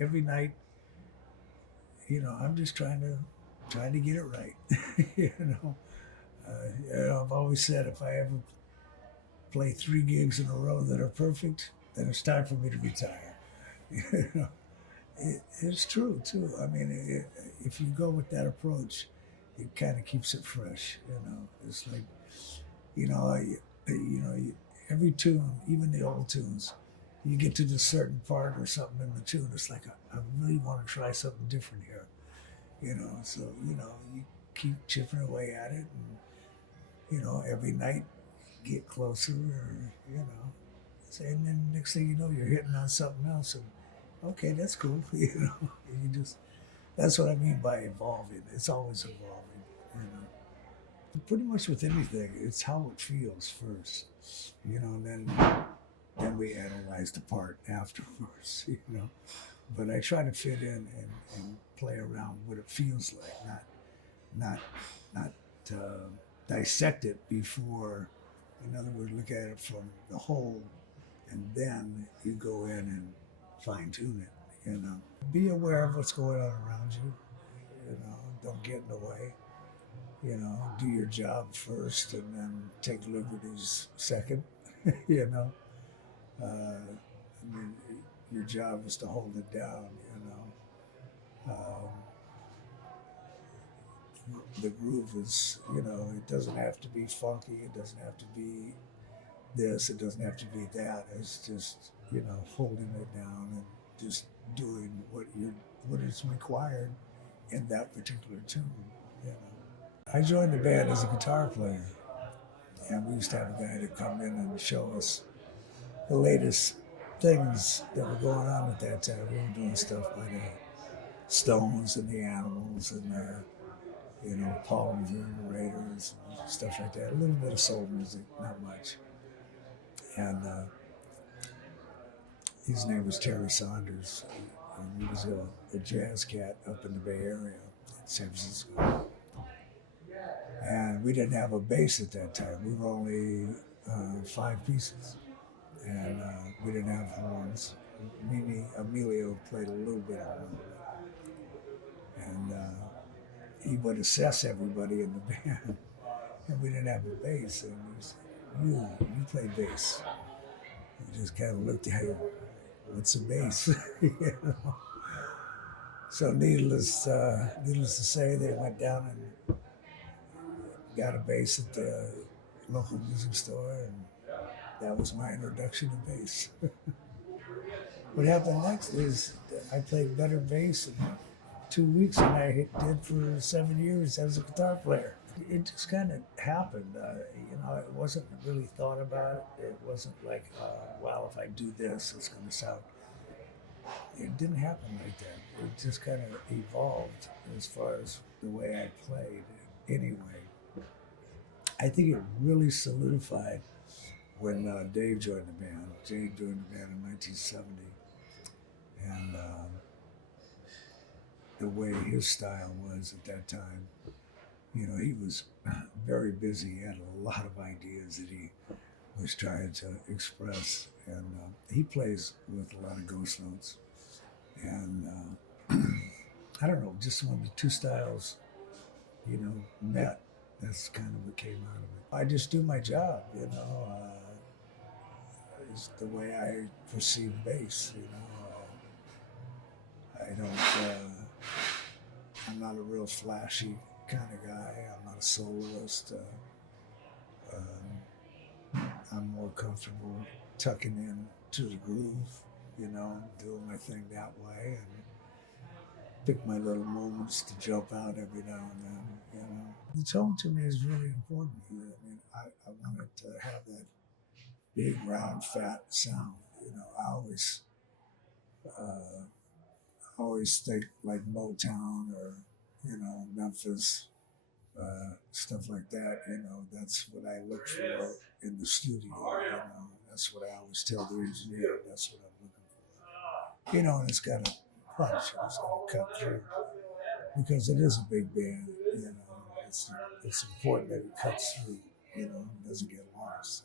every night, I'm just trying to get it right. you know, I've always said if I ever play 3 gigs in a row that are perfect, then it's time for me to retire. you know, it's true too. I mean, if you go with that approach, it kind of keeps it fresh. It's like you know, every tune, even the old tunes, you get to this certain part or something in the tune, it's like I really want to try something different here. So you keep chipping away at it, and every night get closer, or and then next thing you know, you're hitting on something else, and okay, that's cool. You just that's what I mean by evolving. It's always evolving. You know, pretty much with anything, it's how it feels first. And then we analyze the part afterwards. But I try to fit in and play around what it feels like, not not dissect it before. In other words, look at it from the whole, and then you go in and fine tune it. Be aware of what's going on around you. Don't get in the way. Do your job first, and then take liberties second. you know, I mean, your job is to hold it down. The groove is, it doesn't have to be funky. It doesn't have to be this. It doesn't have to be that. It's just, holding it down and just doing what is required in that particular tune. You know. I joined the band as a guitar player, and we used to have a guy to come in and show us the latest things that were going on at that time. We were doing stuff by the Stones and the Animals and Paul and the Raiders and stuff like that. A little bit of soul music, not much. And his name was Terry Saunders. And he was a jazz cat up in the Bay Area in San Francisco. And we didn't have a bass at that time. We were only 5 pieces. And we didn't have horns. Mimi Emilio played a little bit of horn. And he would assess everybody in the band. And we didn't have a bass. And he said, you play bass. We just kind of looked at him. What's a bass? So needless to say, they went down and got a bass at the local music store, and that was my introduction to bass. What happened next is I played better bass in 2 weeks than I did for 7 years as a guitar player. It just kind of happened. It wasn't really thought about. It wasn't like, well, if I do this, it's going to sound. It didn't happen like that. It just kind of evolved as far as the way I played. Anyway, I think it really solidified when Dave joined the band. Dave joined the band in 1970. And the way his style was at that time, he was very busy. He had a lot of ideas that he was trying to express. And he plays with a lot of ghost notes. And I don't know, just when the two styles, met, that's kind of what came out of it. I just do my job, it's the way I perceive bass, I don't, I'm not a real flashy kind of guy. I'm not a soloist. I'm more comfortable tucking in to the groove, doing my thing that way, and pick my little moments to jump out every now and then. The tone to me is really important. I wanted to have that big, round, fat sound. I always think like Motown or, Memphis, stuff like that. That's what I look for in the studio. That's what I always tell the engineer. That's what I'm looking for. And it's got to punch. It's got to cut through because it is a big band. It's important that it cuts through. Doesn't get lost. So.